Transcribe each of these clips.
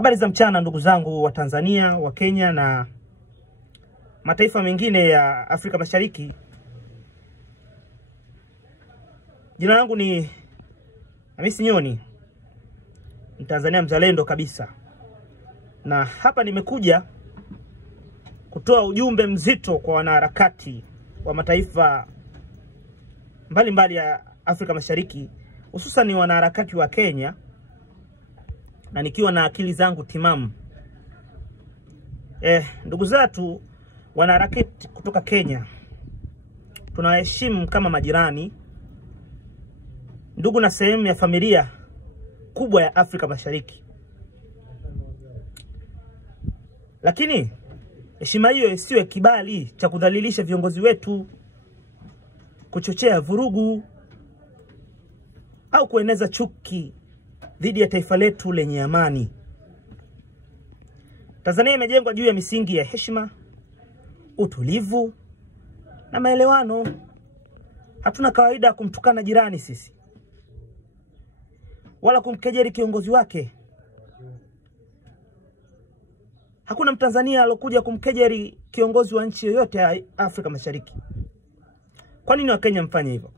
Habari za mchana ndugu zangu wa Tanzania, wa Kenya na mataifa mengine ya Afrika Mashariki. Jina langu ni Hamisi Nyoni, Mtanzania mzalendo kabisa. Na hapa nimekuja kutoa ujumbe mzito kwa wanaharakati wa mataifa mbalimbali ya Afrika Mashariki, hususan ni wanaharakati wa Kenya, na nikiwa na akili zangu timamu. Ndugu zetu wanaharakati kutoka Kenya, tunawaheshimu kama majirani, ndugu na sehemu ya familia kubwa ya Afrika Mashariki. Lakini heshima hiyo isiwe kibali cha kudhalilisha viongozi wetu, kuchochea vurugu au kueneza chuki dhidi ya taifa letu lenye amani. Tanzania imejengwa juu ya misingi ya heshima, utulivu na maelewano. Hatuna kawaida kumtukana jirani sisi, wala kumkejeli kiongozi wake. Hakuna Mtanzania alokuja kumkejeli kiongozi wa nchi yoyote ya Afrika Mashariki. Kwa nini Wakenya mfanye hivyo?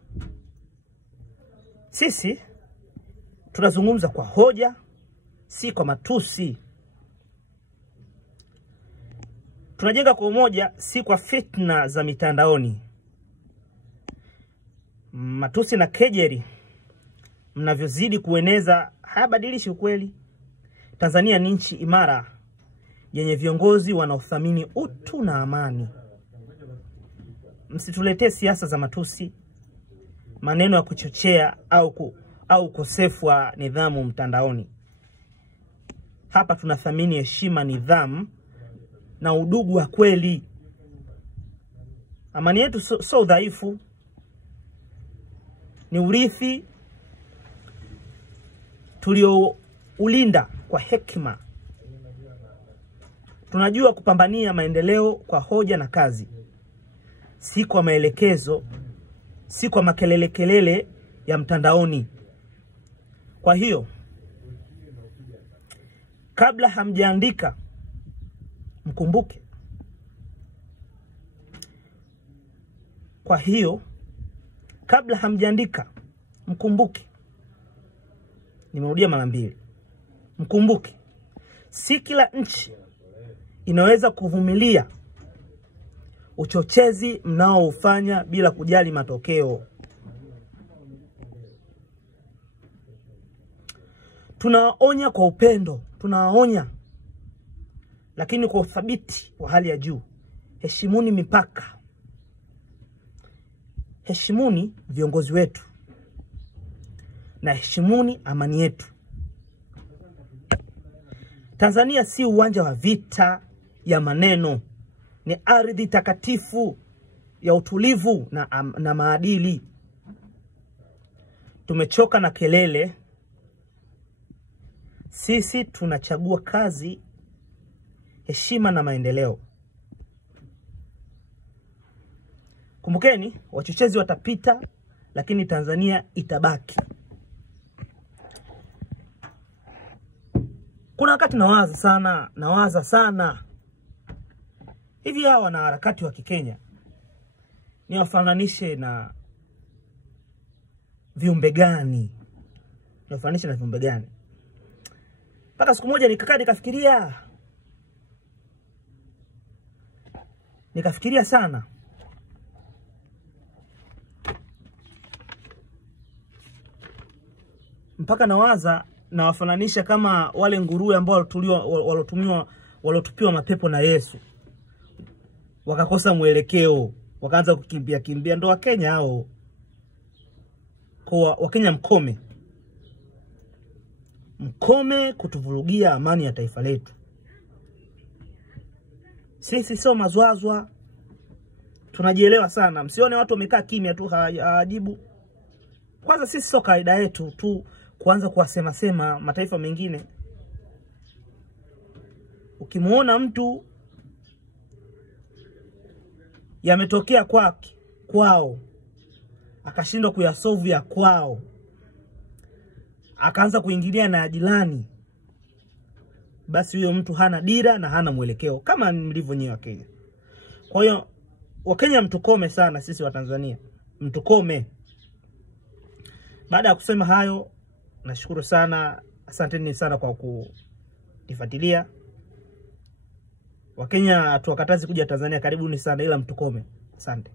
Sisi tunazungumza kwa hoja, si kwa matusi. Tunajenga kwa umoja, si kwa fitna za mitandaoni. Matusi na kejeli mnavyozidi kueneza hayabadilishi ukweli. Tanzania ni nchi imara yenye viongozi wanaothamini utu na amani. Msituletee siasa za matusi, maneno ya kuchochea au ukosefu wa nidhamu mtandaoni. Hapa tunathamini heshima, nidhamu na udugu wa kweli. Amani yetu so udhaifu, ni urithi tulioulinda kwa hekima. Tunajua kupambania maendeleo kwa hoja na kazi, si kwa maelekezo, si kwa makelele ya mtandaoni. Kwa hiyo, kabla hamjaandika, mkumbuke. Kwa hiyo, kabla hamjaandika, mkumbuke. Nimerudia mara mbili. Mkumbuke. Si kila nchi inaweza kuvumilia uchochezi mnaoufanya bila kujali matokeo. Tunaonya kwa upendo, tunaonya lakini kwa uthabiti wa hali ya juu. Heshimuni mipaka. Heshimuni viongozi wetu. Na heshimuni amani yetu. Tanzania si uwanja wa vita ya maneno. Ni ardhi takatifu ya utulivu na maadili. Tumechoka na kelele. Sisi tunachagua kazi, heshima na maendeleo. Kumbukeni, wachochezi watapita, lakini Tanzania itabaki. Kuna wakati nawaza sana. Hivi hawa wanaharakati wa Kikenya ni wafananishe na viumbe gani? Wafananishe na viumbe gani? Mpaka siku moja nikafikiria sana. Mpaka na wafananisha kama wale nguruwe ambao walotupiwa mapepo na Yesu. Wakakosa mwelekeo, wakaanza kukimbia. Ndo Wakenya hao. Kwa Wakenya mkome kutuvurugia amani ya taifa letu. Sisi sio mazwazwa. Tunajielewa sana. Msione watu wamekaa kimya tu hawajibu. Kwanza sisi sio kaida yetu tu kuanza kuwasema mataifa mengine. Ukimuona mtu yametokea kwao, akashindwa kuyasolve ya kwao, akaanza kuingilia na jirani, basi huyo mtu hana dira na hana mwelekeo kama mlivyo nyewe Wakenya. Kwa hiyo Wakenya mtukome sana, sisi wa Tanzania mtukome. Baada ya kusema hayo, nashukuru sana, asanteni sana kwa kunifuatilia. Wakenya tuwakatazi kuja Tanzania, karibuni sana, ila mtukome. Asante.